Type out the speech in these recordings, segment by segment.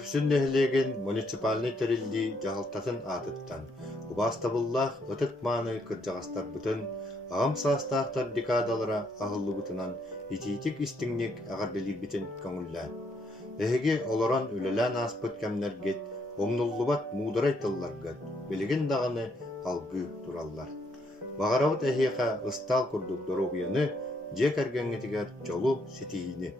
Үпсүн нэһилиэгин муниципальный төрилди жаһалтатын аатыттан, убаастабыллаах ытык мааны кырдьаҕастарбытын, аҕам саастаахтар декадалара аһыллыбытынан итиитик истиҥник аҕардылиирбитин көҥүллээн. Эһиги олорон үлэлээн ааспыт кэмнэргит, омнуллубат муударай тылларгат, билигин даҕаны алгыы тураллар. Бағарабыт эһиэхэ ыстаал курдук доробуяны дьиэ кэргэҥҥитигэр дьолу ситиини.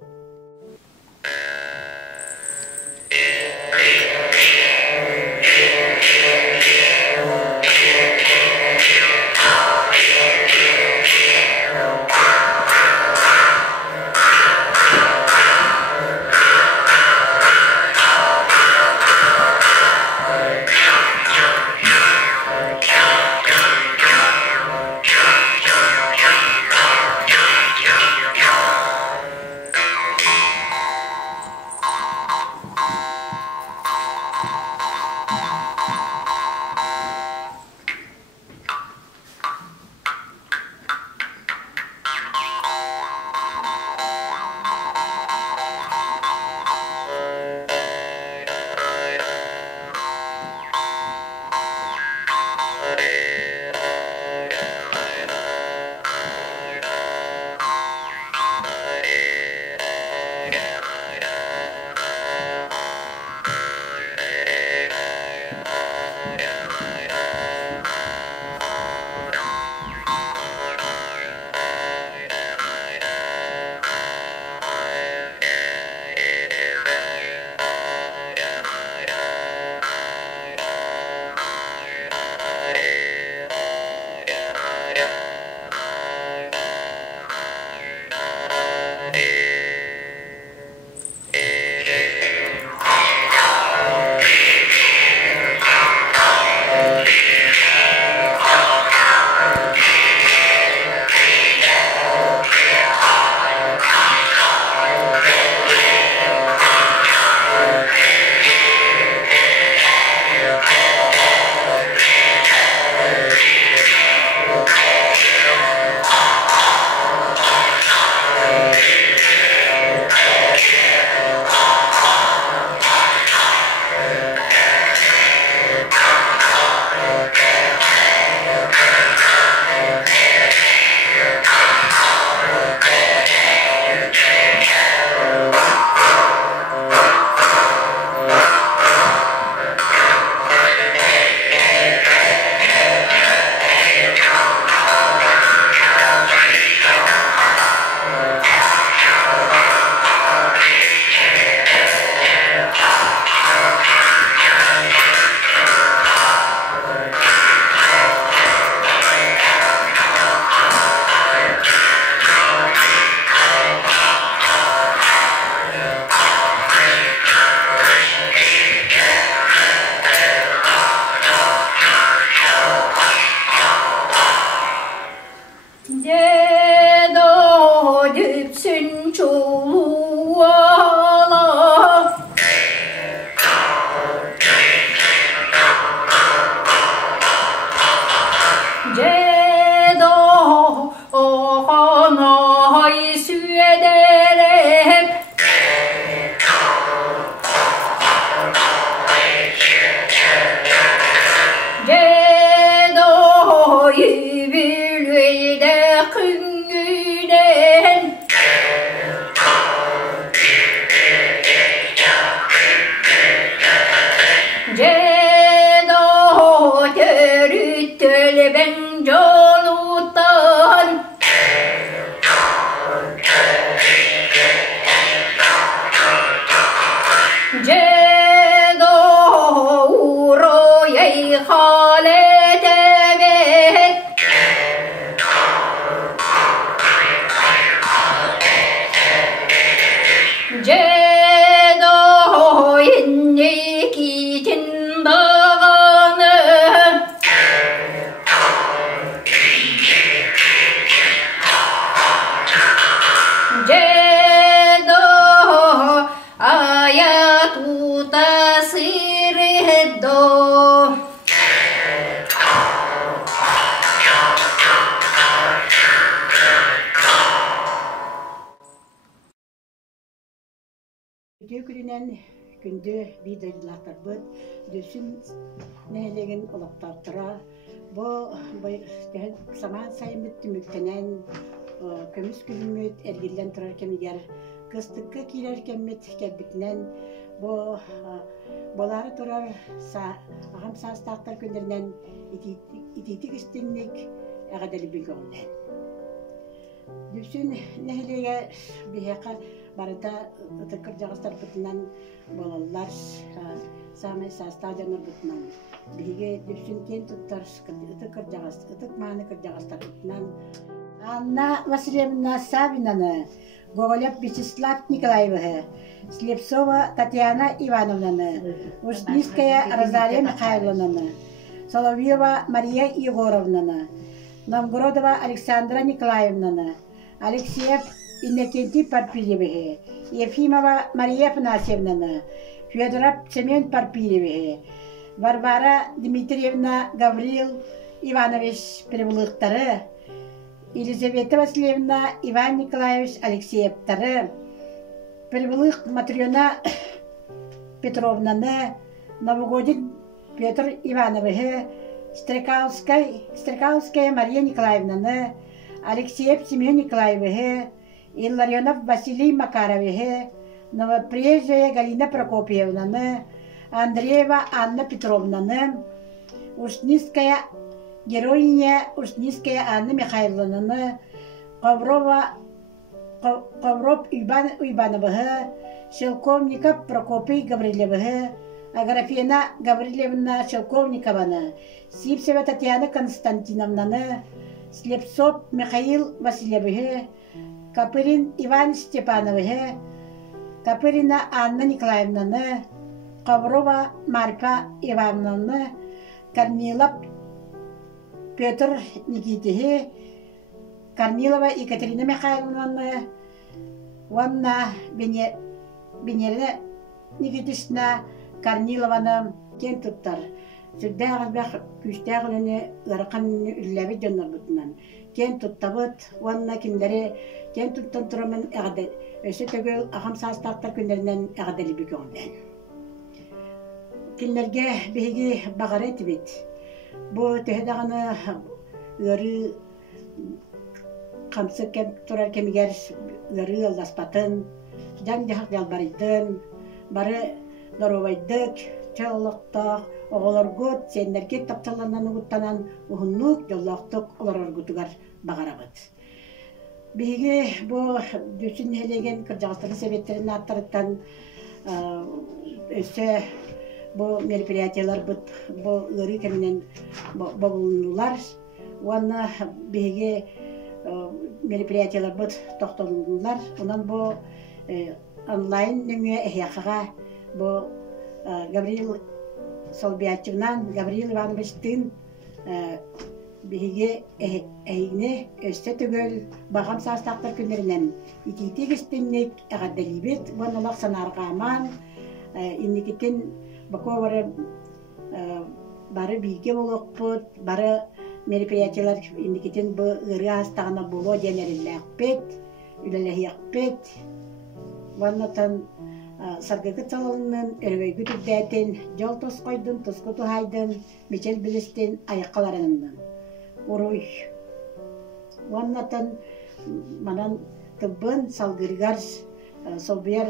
Tükürünen күндү видеолактар быт дөсүн нелеген олоктартыра бу саман сайымыт түмүктенен көмүс күлүмүт эргиллен турар кемигер кыстыкка кирер кеммит кебитинен бу болары турар агам саастаактар күндеринен ититик истинник агадали бигонен дүсүн нехилеге бихека барыта ытыкыр жагыстар бытынан болалар самай саастаажанар бытынан биге дүсүн кен туттар ытыкыр жагас ытык мааны кыр жагастар бытынан Анна Васильевна Савинаны, Гоголев Вячеслав Николаевна, Слепцова Татьяна Ивановна, Ушниская Розалия Михайловна, Соловьева Мария Егоровна, Новгородова Александра Николаевна, Алексеев Иннокентий Парпильеве, Ефимова Мария Афанасьевна, Федоров Семен Парпильеве, Варвара Дмитриевна Гаврил Иванович Перевлыктары, Елизавета Васильевна Иван Николаевич Алексеевтары, Перевлых Матрена Петровнаны, Новогодин Петр Ивановы, Стрекалская Мария Николаевнаны, Алексеев Семен Николаевы, Илларионов Василий Макаровы, Новоприезжая Галина Прокопьевнаны, Андреева Анна Петровнаны, Ушниская героиня Ушниская Анна Михайловна, Ковров Ивановы, Шелковников Прокопий Гаврилевы, Аграфена Гаврилевна Шелковниковна, Сипсева Татьяна Константиновна, Слепцов Михаил Васильевы, Копырин Иван Степановы, Копырина Анна Николаевна, Коврова Марфа Ивановна, Корнилов Петр Никитихи, Корнилова Екатерина Михайловна, Ванна Венера Никитична Корнилованы кен туттар. Сүрдәгәр бәх күштәгәлне ыркан үлләбе җаннар бутнан. Кен туттабыт, ванна киндәре кен туттан турамын әгәдә. Өсе төгел агам састактар күннәреннән әгәдәли бикәндән. Кинләргә беге багары тибет. Бу тәһдәгәне үрі қамсы кем турар кемигер үрі алдаспатын, жан жақ ялбарыдын, бары доровайдык, чаллықтақ, оғылар год, сендерге тапталанан ұғыттанан ұғыннук, жоллақтық олар оргутугар бағарабыд. Беге бу дүсін елеген кыржағыстары себеттерін аттарыттан өсі бу мероприятиялар бұд, бу үрі кемінен болунулар. Уанна беге мероприятиялар бұд тоқталунулар. Онан бу онлайн нөңе әйяқыға бу Гаврил Солбиятчевнан, Гаврил Ивановичтин беге әйіне өсті түгел бағам састақтар күнерінен ититек істеннек әғаддалибет бұнылақ санарға аман иннекетін бақуавары бары биге болуқ бұд, бары мероприятиялар иннекетін бұғыры астағына болу денерілі әқпет, үлелі әқпет. Ваннатан саргығы салалының өрвейгі түрдәтін, жол тосқойдың, тосқы тұхайдың, мечел білістің аяққаларының. Уруй. Ваннатан манан тыббын салгыргар, солбияр,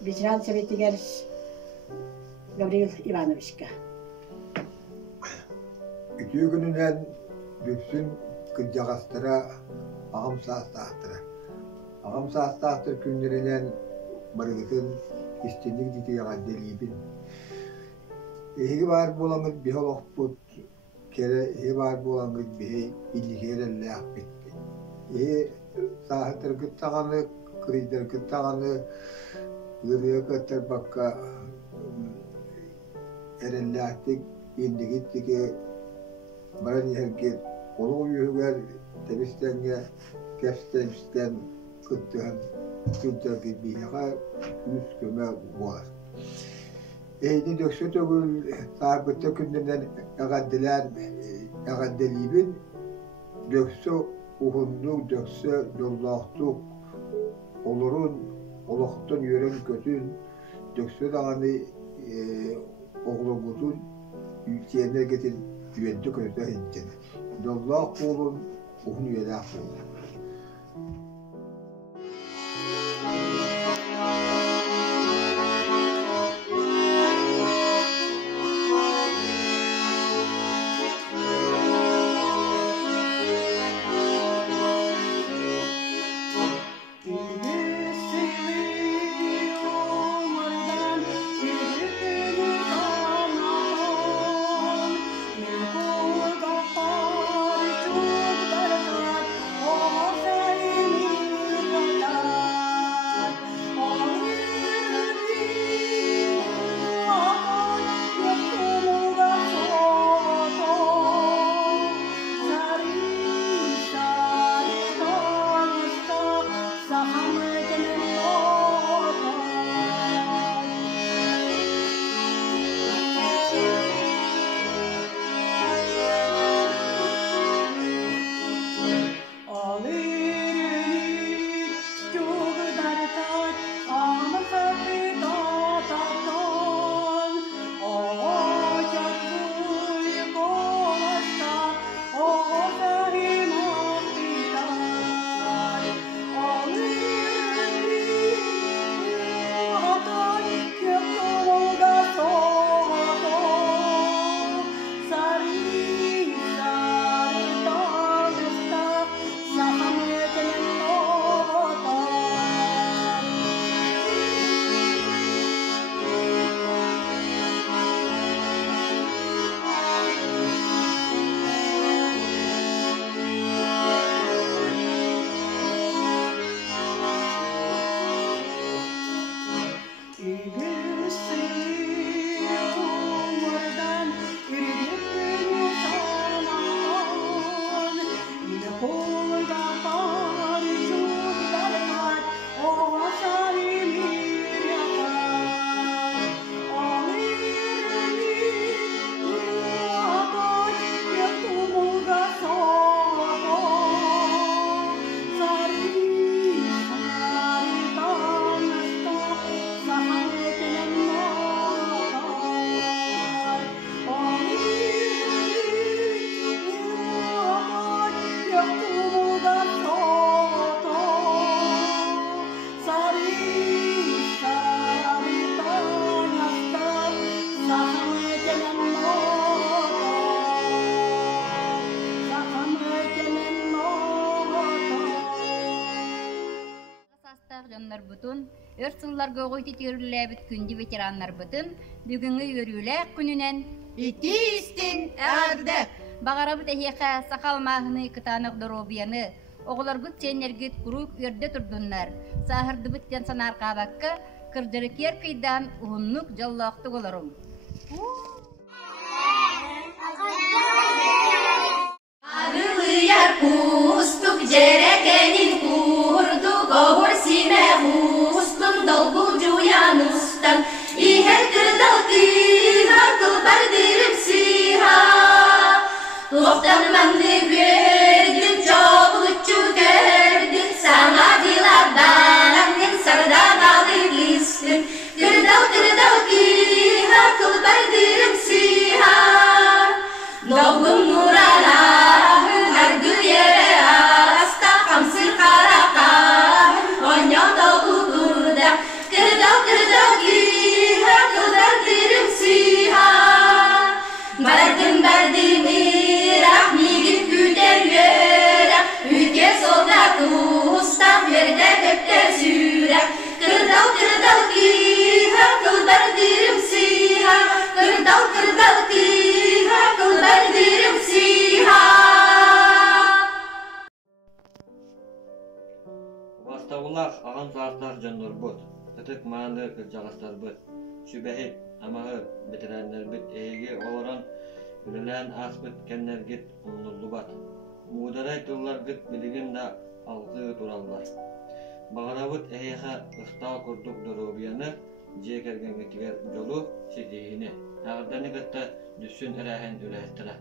ветеран советигер Гаврил Ивановичка. Үтіе күнінен бүксін күнжағастыра ағым састақтыра. Ағым састақтыр күнлерінен барығытын істенік деті яған делейбін. Егі бар болаңыз бейхол оқпұт, егі бар болаңыз бейхей инникерелі ақпетті. Егі сағытыр күттағаны, күрейдер күттағаны, ғырығы көттір баққа әрелі ақтық индігіттігі баран ерге олу үйігер тәбістенге кәпстеністен күттіғын күнтерге бейіға күз көмі болар. Әйді дөксі төгіл сағытты күндерден әғадделейбін дөксі ұғындық, дөксі жоллақтық олырын, олықтың өрін көтін döksü dağını oğlumuzun ülkelerine getir güvenlik özde hincin. Yollar olun, onun üyeler olun. Jonlar butun, örtünlarga goyti terülläbit kündi veteranlar butun, бүгүнгү yörülek gününen İki istin erdik. Bağarabıt eheka sakal mahını kıtanık dorobiyanı, oğular bıt çenergit grup örde turdunlar. Sahırdı bıtten sanar kabakka, kırjırıker kıydan uhunnuk jallaqtı olarum. Arılıyar kustuk cerekenin kurdu gohur sime ustun dolgucu yanustan İhel kırdal kıyar kılbar dirim siha Loktan mandı gördüm çoğulukçu gördüm Sana dilardan angin sardan alıp listim Kırdal kıyar kılbar dirim siha Dolgun nurana Vastavullah ağam saatlar canlar bot. Kıtık mağandır kırcağızlar bot. Şübehit amahı bitirenler bit eğgi oğuran ürülen asbıt kenler git onurlu bat. Muğdaray tıllar git biligin da algı durallar. Bağıravut eğiha ıstağ kurduk durubiyanı jekergen getiger jolu şidihini. Ağırdani gıtta düşsün erahen ülehtira.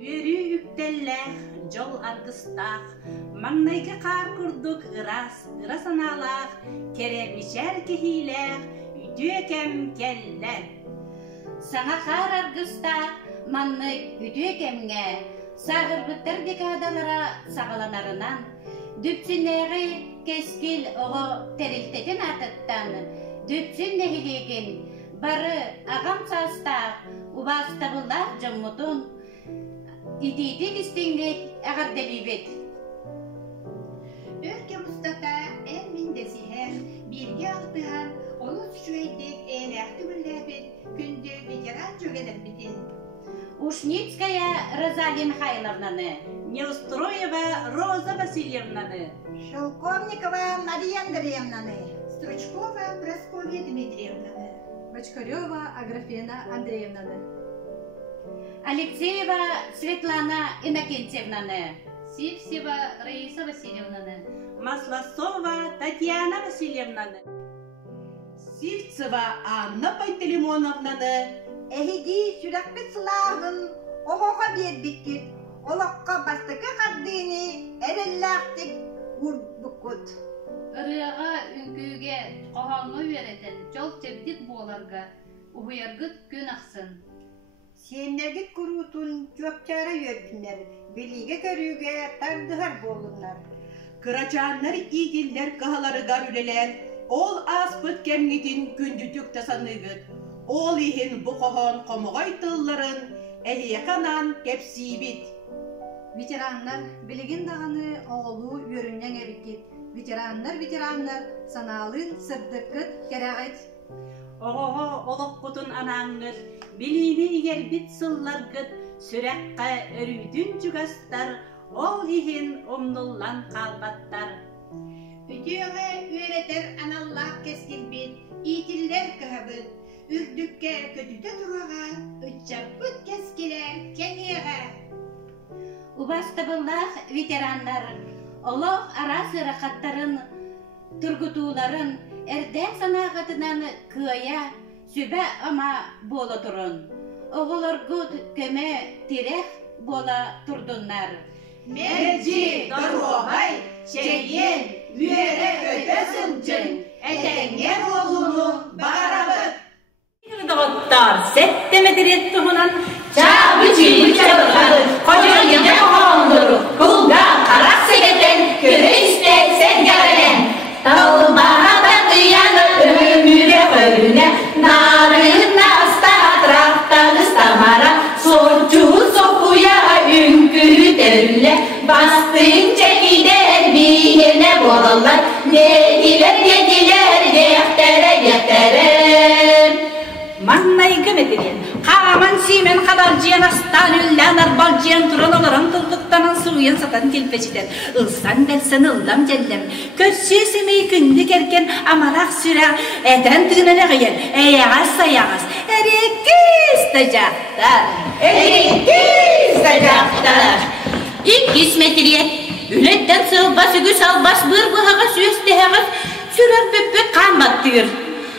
Yürü üktellek, jol argıstak, mannayga qar kurduk ıras analak, keremişer kehilek, үтүөкем келлер. Саңа қар аргыста манны үтүөкемге сағырбыттар декадалара сағаланарынан дүпсүннәғи кескил оғы терилтетін атыттан дүпсүн нәхилеген бары ағам састақ убастабылар жаммутун итиитик истиңдек ағарделибет. Өрке мұстата әмін десіхен бірге ақтыған олыс шөйдек әләқті бүлдәбет күнді ветеран жөгедер бітін. Ушницкая Розалия Михайловнаны, Неустроева Роза Васильевнаны, Шелковникова Мария Андреевнаны, Стручкова Прасковья Дмитриевнаны, Бочкарева Аграфена Андреевнаны, Алексеева Светлана Иннокентьевнаны, Сивсева Раиса Васильевнаны, Масласова Татьяна Васильевнаны, Сивцева Анна Пантелеймоновнаны, Эхиди сүрәкпет сылағын оғоға бербеккет, олаққа бастықы қардыны әрелләқтік ұрдыққыт. Ырыяға үңкүйге қоғаңы веретін жол тебдік боларға ұғыяргыт күн ақсын. Сенергет күрутун жөпчары өрдінлер, белиге көрүүге тардығар болынлар. Кырачаннар идиллер кахалары гарүлелер, ол аспыт кемгитин күндүтүк тасаныгыт. Ол ихин бұқохон қомығай тылларын әйеканан кепсибит. ветераннар билигин даганы оголу өрүннен эбиккит. Ветераннар санаалын сырдыккыт керагет. Оғоға олыққутун анаңыр, билини игербит сылларгыт, сүрәққа өрүйдін жүгастар, ол ихин омнуллан қалбаттар. Үтüöge üretер аналлах кескилбит, итиллер кыһабыт, үрдүкке көтүтө турага, үтчаппыт кескилер кеңиэге. Убастабыллах ветерандар, олох ара сырақаттарын, тургутууларын, эрдәк санағатынан кыя, сүбә ама бола турун. Оғыларгут көмө тирек бола турдуннар. Мерджи дорогай, чейен, үйере өтөсүн чын, этеңге болуну барабыт. Дağıttar, settemediret tuğunan, Çabı çiğ çalır, koca yıca kondur, kulda karak segeten, köre iste sen gelen. Dağılmağa da kıyanı ömüre önüne, narın asta trafta ıstamara, sorcu sokuya ünkü derüle, bastınca gider bir yerine boğalar, yediler, yektere. Mannayga mediriyen, Karaman simen kadar ciyan astan üllanar bal ciyan turan olaran tulduktanan suyan satan tilpeçiler. Ilsan dersen ıllam cellem, kötsüsümü kündük erken amarak süre eden tığınana gıyar. Eyağız sayağız, erikiz tacaktar. İkis mediriyen, ületten sığbas ügüs albas bir bıhağa süyesteğaz, sürer pöpök kanmattır.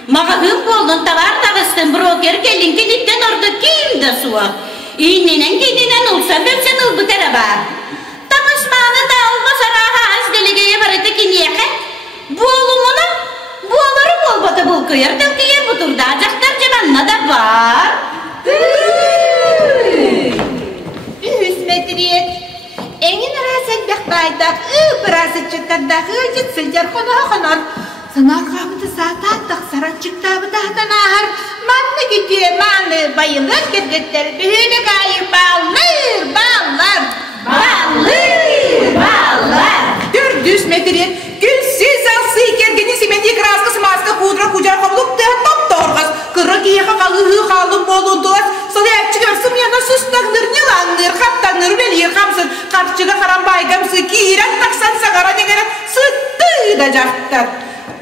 Mağahım boldun tavar tağыстın broker gelin kilitten orada kim de suğa. İğnenen kendinen olsa bölsen ılgı teraba. Tanışmanı da olmasana az delegeye varıda kiniyeke. Bu olumuna bu oları bolbata bul kıyar tevkiyer bu turda acaktar cemanna da var. Üsmetriyet. Engin raset bekbaydak, ıpırası çıtırdağı cıtsılcar konuğa konar. Sanar kağıdı zaten taksara çıktabı dağdan ahar. Manlı gidiyor, manlı bayılır gidgetler. Bühüne gayı ballar. Dördüz metriyet, gülsüz alsı kergeni simendik raskı smaska pudra kucar kovluk top torgas. Kırık iyağa kalığı kalın bolundular. Sonra çıkarsım yana sustaknır, nilanır, kaptanır, belir kamsın. Kapçıga karan baygamsı, kiran taksan sagara negara sıttı da caktar.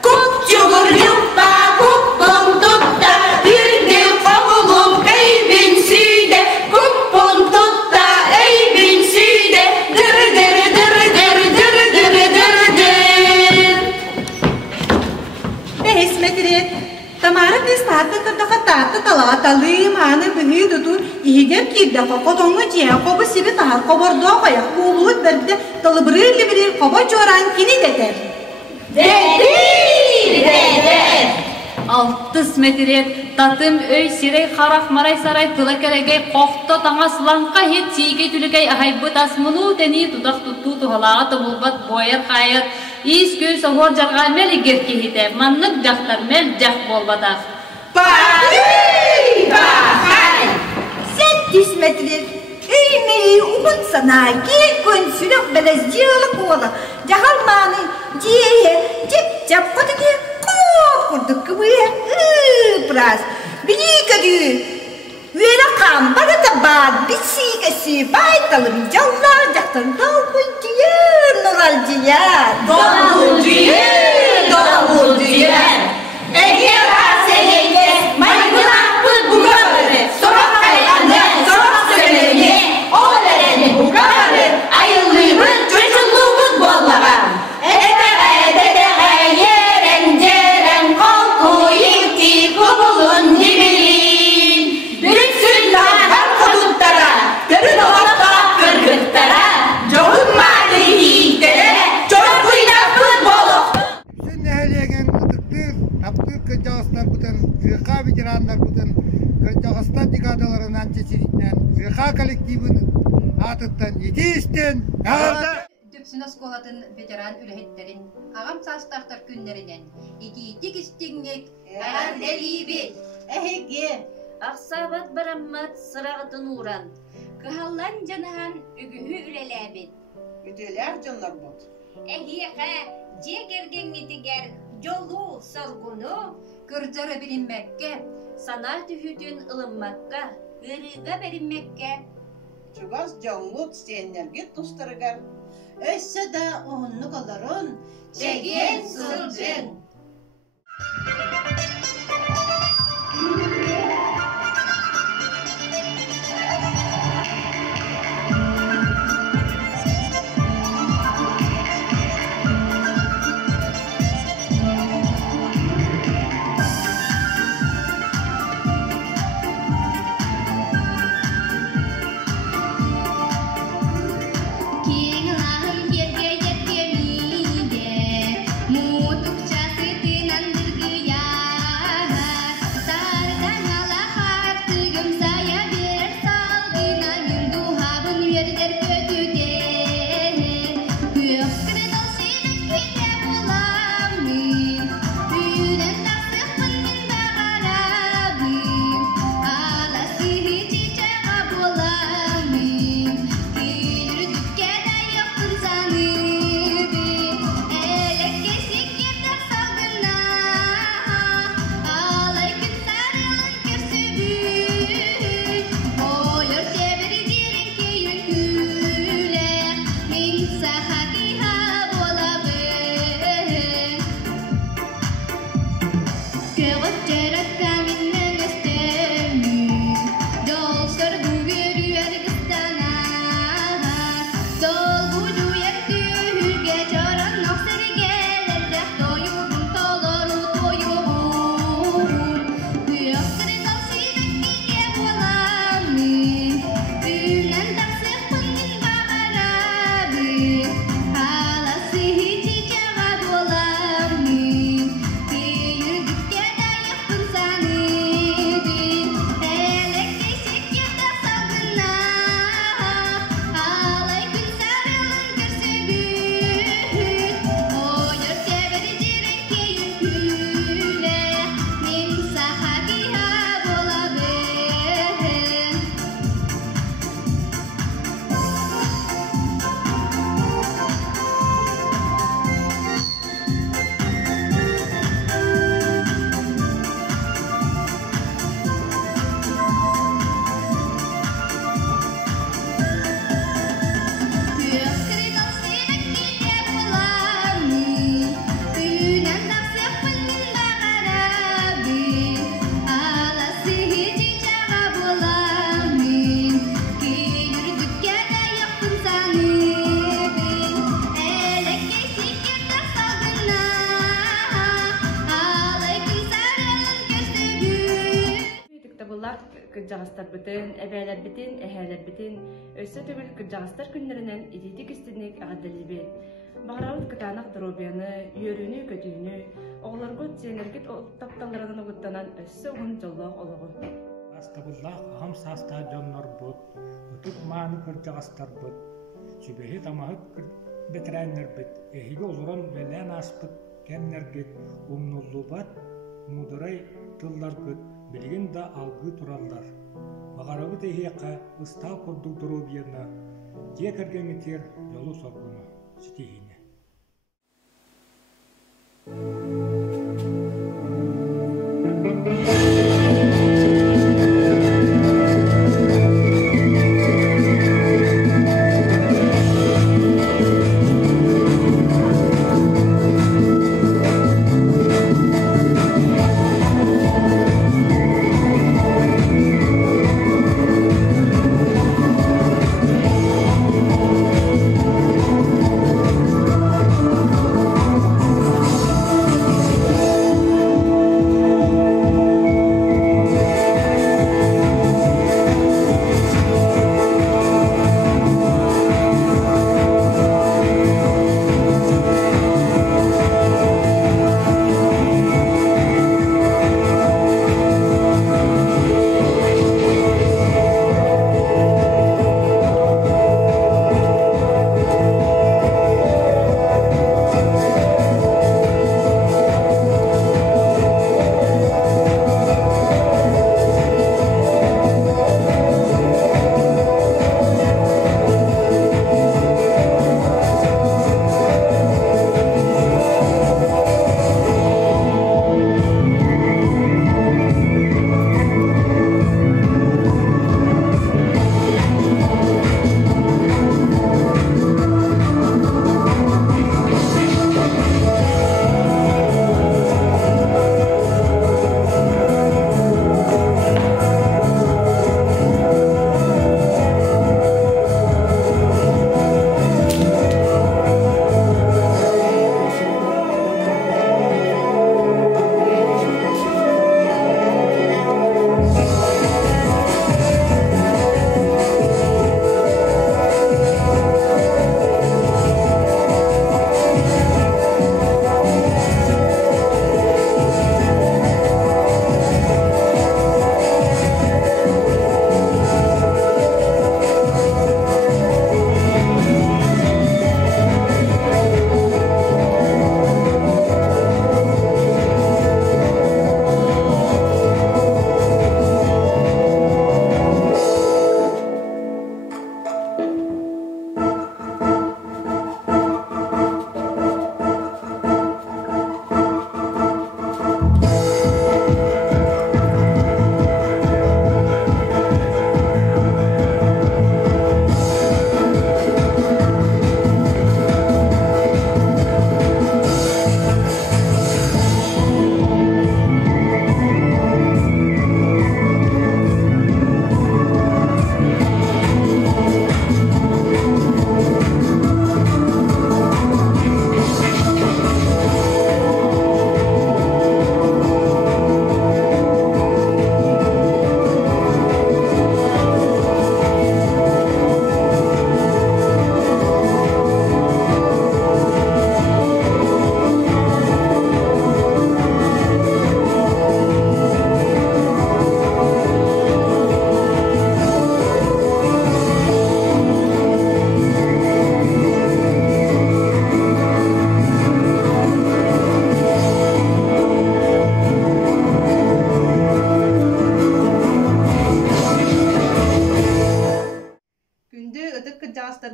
Kuk çugur yuppa, kuppun tutta, bir dil kavulum eybin süde. Kuppun tutta, eybin süde, dır dır dır dır dır dır dır dır. Esmetriyet, tamarı biz tatlı kırdığa tatlı talatalıyım anı büyü tutur. İhidem kirdeğe kodonlu ciğen kobu sibi tahar koborduğu kayak kuluğut berdi talıbırır librir kobo çoran kini deter. Dedir. 60 metre tatım öy sirey xaraf maray saray tıla kelegey qoqta tamaslanqa het sige tülügey ahaybut asmunu teni tudak tuttu tuhalağa tabulbat boyar hayat is köy sohor jargan meli gerkehite manlık jaktar mel jak bolbatak. Sen dismetler, öymeyi uğun sana, gel gün sürek belez yığılık ola. Cahalmanı, ciye, cep kudu diye, kurduk kıvıya, pras. Bili kadü, üyere kan, bana da bağ, bisikesi, baytalım, jallar jaktar, dalgın ciyer, nural ciyer. Davul ciyer. Eğer haseneyde maygınak bu kabarı, sorak kayanı, sorak söyleni, o vereni bu kabarı, ayıllığımın çocuğluğumuz bollagan. Edere yeren ceren kolku yikti kubulun dibilin. Bürüksün dağlar kudutlara, görün oğlaka kırgıttara, çoğun mali yiğitlere, çok kıynaklı boluk. Sen neheliyen ıtıktır, taptır kırcağızlar butun, zırka bitiranlar butun, kırcağızlar digadalarından çeşitlen, zırka kolektivin atıttan yetişten, yağda. Düpsün oskolatın veteran ülhetlerin, ağam sastahtar günlerinin, ididik istingek, ayran delibit. Ehege, Aksabat barammat sırağıtın uğran. Kıhallan canahan ügühü ülelebit. Üdeler canlar bot. Ehiyehe, ce gergeni diger, yolu salgunu. Kırcara bilinmekke, Sana tühüdün ılınmakka, ırıga berinmekke. Çugas canlut senlerge tustırgar. Össe da ohunluk olarun. Çegen sılcın. Kırcağızlar bütün, ebeler bütün, eheler bütün, össe töbül kırcağızlar günlerinden ididik üstünlük ağdalibi. Бағарауыт кытанақ дробияны, үйеріні көтүйіні, оғыларғыт сенергет тапталарының ұғыттанан өссі ұғын жоллақ олығы. Астабыллах ағам саста жоннор бұд, ұтып маны көржағастар бұд, сүбехи тамағыт бетірәннер бұд, эхиге олыран бәлән аспыд, кәннергет, умнуллу бат, мудырай тыллар күт, білген да алғы туралдар. Бағарауыт эхияқа ұстау көрдік дробияны, де кәргенетер жолу сорғыны, сітейіне.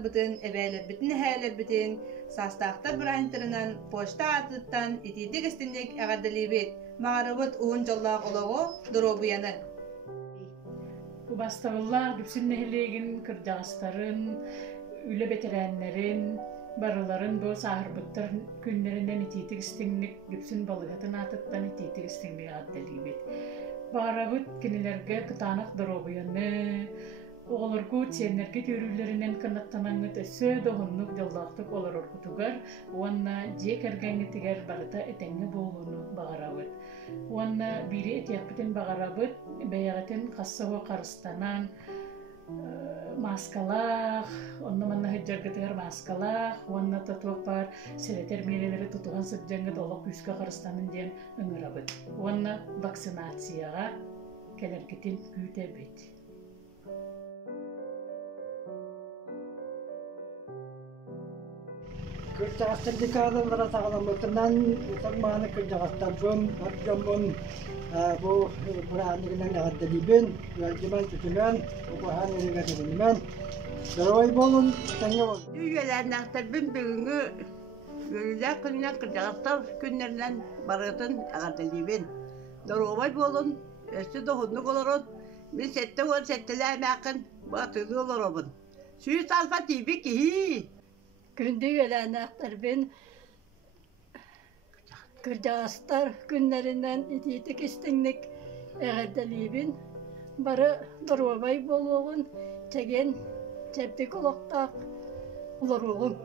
бытын, эбәйлер битин хәйлер битин, састақтар бұрайынтырынан, почта атыттан, итидік істінек әғадылибет, мағарыбыт уын жоллақ олығы дұробуяны. Убастағылар дүпсін нәхілеген кырдағыстарын, үлі бетерәнлерін, барыларын бұл сағырбыттар күнлерінен итидік істіңнік дүпсін балығатын атыттан итидік істіңнік әғадылибет. Бағарабыт кенелерге кытанық дұробуяны, оғылыргу тиенерге төрүлеринен кынаттанаңыт өссө доғыннук жоллақтық олар оркутугар, уанна жек әргәңгетігер барыта этеңе болуыну бағарабыт. Уанна бири этияқпытын бағарабыт, бәяғатын қассығы қарыстанан, маскалах, онна манна хыджаргытыгар маскалах, онна татуапар сиретер милелери тутуган сыджаңгыт олық күскө қарыстанын ден ыңырабыт. Онна вакцинацияға келергетин күйтебит. Kırcağıztır dikadıllara sağlamasından utanmanı kırcağıztır jom, jomon bu buranlıkından ağırda dibin, yalcıman tutunan, bu hanırıga tutunan. Daroy bolun, tanya bolun. Üyelerden bugünkü görülen günler kırcağıztır günlerden baratın ağırda dibin. Daroy bolun, üstü doğunluk olurun. Ben sette ol, setteler yakın, batılı olurun. Suyu salfa tibi ki. Gündü gelenekler ben Kırcağızlar günlerinden ititik istinlik eğerdeliyim. Barı durubay boluğun çegen çeptik oluktak oluruğun.